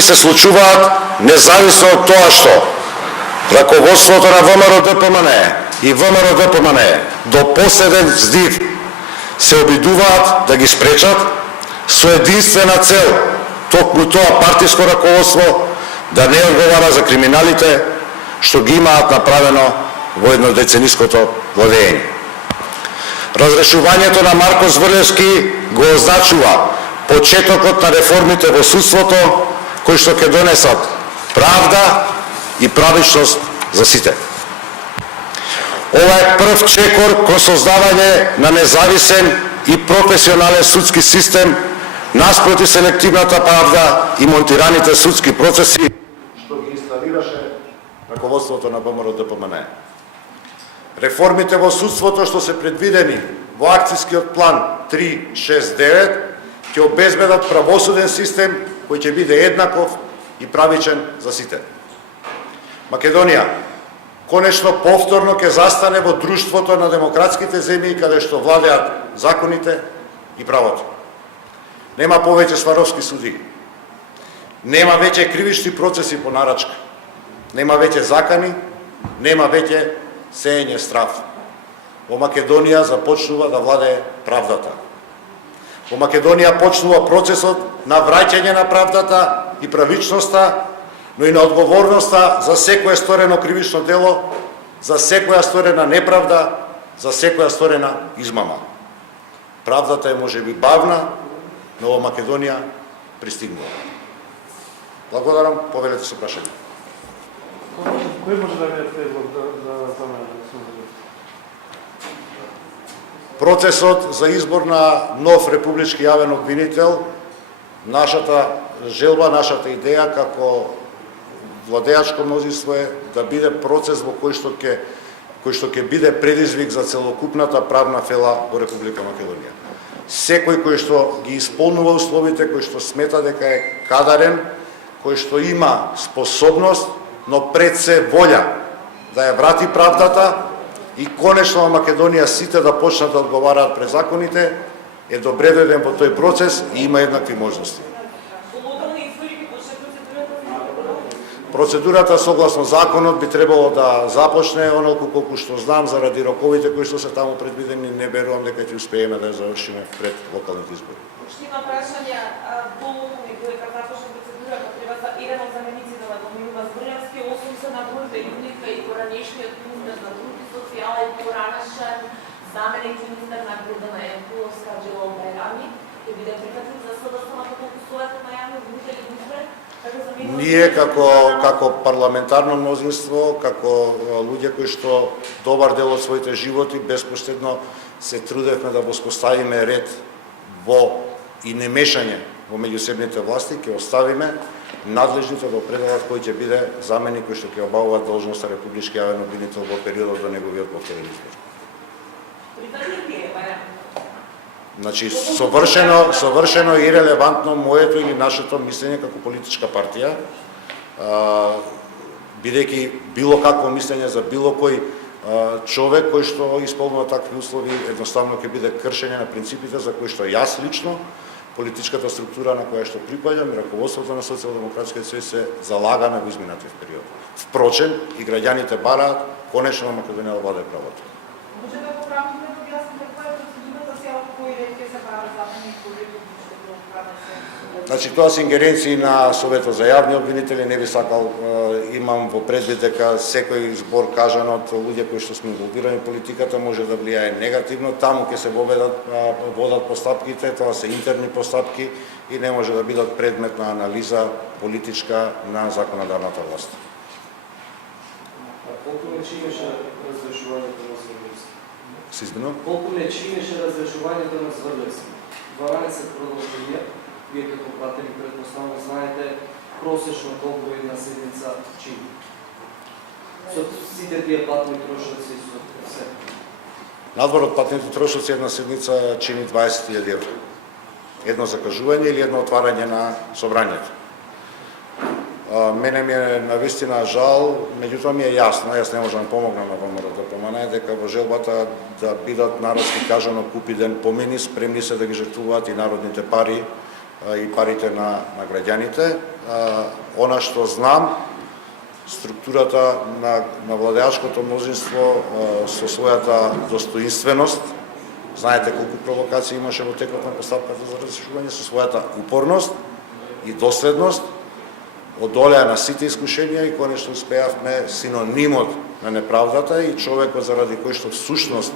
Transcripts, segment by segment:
промени се случуваат независно од тоа што раководството на ВМРО-ДПМН и ВМРО-ДПМН до последен здив се обидуваат да ги спречат со единствена цел, токму тоа партиско раководство да не одговара за криминалите што ги имаат направено во еднодецениското владење. Разрешувањето на Марко Зврлевски го означува почетокот на реформите во судството, кои што ќе донесат правда и правичност за сите. Ова е прв чекор кон создавање на независен и професионален судски систем наспроти селективната правда и монтираните судски процеси што ги инсталираше раководството на ВМРО-ДПМН. Реформите во судството што се предвидени во акцијскиот план 369 ќе обезбедат правосуден систем кој ќе биде еднаков и правичен за сите. Македонија конечно повторно ќе застане во друштвото на демократските земји каде што владеат законите и правото. Нема повеќе сваровски суди. Нема веќе кривични процеси по нарачка. Нема веќе закани, нема веќе сеење страв. Во Македонија започнува да владее правдата. Во Македонија почнува процесот на враќање на правдата и правичноста, но и на одговорноста за секое сторено кривично дело, за секоја сторена неправда, за секоја сторена измама. Правдата е можеби бавна, но во Македонија пристигнува. Благодарам, повелете со прашање. Кој може да биде предлог за замена? Процесот за избор на нов републички јавен обвинител, нашата желба, нашата идеја како владеачко мнозинство е да биде процес во кој што ќе биде предизвик за целокупната правна фела во Република Македонија. Секој кој што ги исполнува условите, кој што смета дека е кадарен, кој што има способност, но пред се волја да ја врати правдата и конечно во Македонија сите да почнат да одговараат пред законите, е добре дојден во тој процес и има еднакви можности. Процедурата согласно законот би требало да започне онолку колку што знам, заради роковите кои што се таму предвидени, не верувам дека ќе успееме да ја завршиме пред локалните избори. Има прашање долго ми кој како точно процедурата треба за еден од замениците на Доминува Зврлевски, осум се на број Велиника и поранешниот министер на труд и социјала и поранешен заменик министер на града на Емпулов Скарџела Обрегами, ќе биде прифатен за СДСМ како условието на јавни обвинители го избран? Ние како парламентарно мнозинство, како луѓе кои што добар дел од своите животи безпоследно се трудевме да воспоставиме ред во и немешање во меѓусебните власти, ќе оставиме надлежните да определат кој ќе биде заменик кој што ќе обавува должноста републички јавен обвинител во периодот до неговиот повторен избор. Значи, совршено и релевантно моето или нашето мислење како политичка партија, бидејќи било какво мислење за било кој човек кој што исполнува такви услови, едноставно ќе биде кршење на принципите за кои што јас лично, политичката структура на која што припаѓам и раководството на Социјалдемократскиот сојуз се залагаме во изминатиот период. Впрочем, и граѓаните бараат конечно Македонија да владее правото. Може да го правите да објасните која е процедурата сега по кој ред ќе се бара заменик кој ред ќе го правите? Значи, тоа се ингеренции на Советот за јавни обвинители, не би сакал, имам во предвид дека секој збор кажан од луѓе кои што сме инволвирани в политиката може да влијае негативно, таму ќе се водат постапките, тоа се интерни постапки и не може да бидат предмет на анализа политичка на законодавната власт. Колку не чимеше разрешувањето на Зврлевски? Се извинувам? Колку не чимеше разрешувањето на Зврлевски? 12 продолженија. Вие како пратени предпоставно знаете просечно колку една седница чини. Со сите тие платни трошоци и со се. Надвор од платните трошоци една седница чини 20.000 евро. Едно закажување или едно отварање на собрањето. Мене ми е навистина жал, меѓутоа ми е јасно, јас не можам да помогнам на ВМРО-ДПМН дека во желбата да бидат народски кажано купи ден помини, спремни се да ги жртвуваат и народните пари и парите на граѓаните. она што знам, структурата на владеачкото мнозинство со својата достоинственост, знаете колку провокации имаше во текот на постапката за разрешување, со својата упорност и доследност, одолеа на сите искушенија и конечно успеавме синонимот на неправдата и човекот заради кој што всушност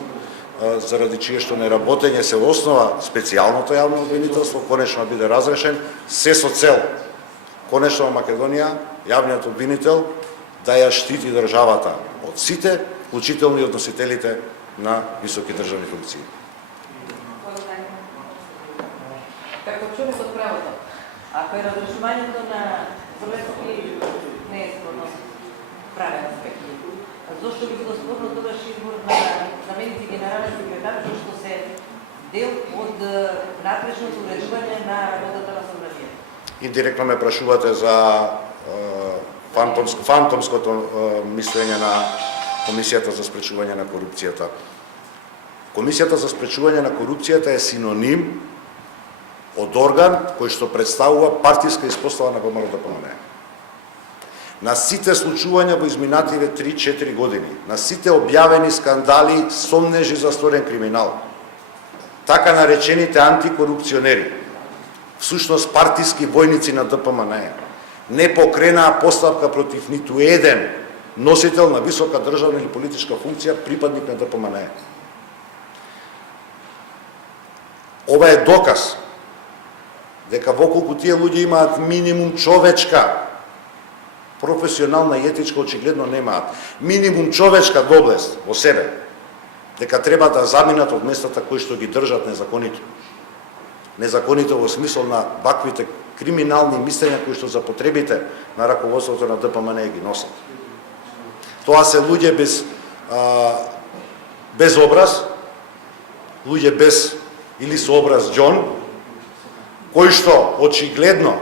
заради чие што неработење се основа специјалното јавно обвинителство, конечно биде разрешен, се со цел конечно Македонија, јавниот обвинител, да ја штити државата од сите, вклучително и од носителите на високи државни функции. Како човек од правото, ако е разрешувањето на Зрелевски не е спорно правен аспект, зошто би било спорно тогаш избор на заменици генерален секретар, зашто се дел од надпрешното уредување на работата на Собранието? Индиректно ме прашувате за фантомското мислење на Комисијата за спречување на корупцијата. Комисијата за спречување на корупцијата е синоним од орган кој што представува партиска испостава на ВМРО-ДПМНЕ. На сите случувања во изминативе 3-4 години, на сите објавени скандали, сомнежи за сторен криминал, така наречените антикорупционери, всушност партиски војници на ДПМНЕ, не покренаа постапка против ниту еден носител на висока државна или политичка функција, припадник на ДПМНЕ. Ова е доказ дека воколку тие луѓе имаат минимум човечка, професионална и етичка очигледно немаат. Минимум човечка доблест во себе, дека треба да заминат од местата кои што ги држат незаконито. Незаконито во смисол на ваквите криминални мислења кои што за потребите на раководството на ДПМНЕ ги носат. Тоа се луѓе без образ, луѓе без или со образ Џон, кои што очигледно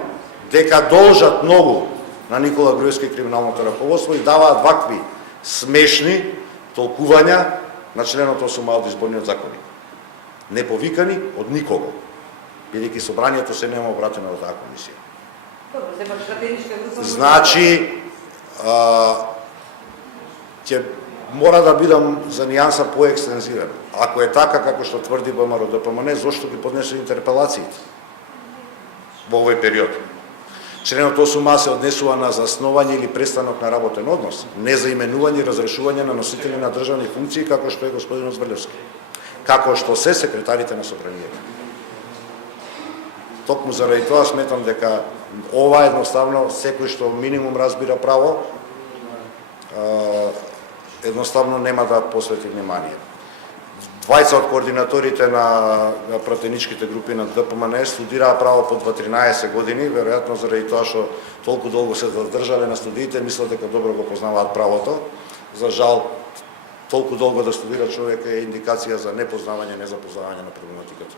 дека должат многу на Никола Груевски криминалното раководство и даваат вакви смешни толкувања на членот 8а од изборниот законник. Не повикани од никого, бидејќи собранието се нема обратено во таа комисија. Значи, ќе мора да бидам за нијанса поекстензивен. Ако е така како што тврди ВМРО-ДПМНЕ, зошто ги поднесе интерпелациите во овој период? Членот 8а се однесува на заснување или престанок на работен однос, не за именување и разрешување на носители на државни функции, како што е господинот Зрелевски, како што се секретарите на Собранието. Токму заради тоа сметам дека ова едноставно секој што минимум разбира право, едноставно нема да посвети внимание. Двајца од координаторите на пратеничките групи на ДПМНЕ студираа право по 13 години, веројатно заради тоа што толку долго се задржале на студиите, мислат дека добро го познаваат правото. За жал, толку долго да студира човек е индикација за непознавање, незапознавање на проблематиката.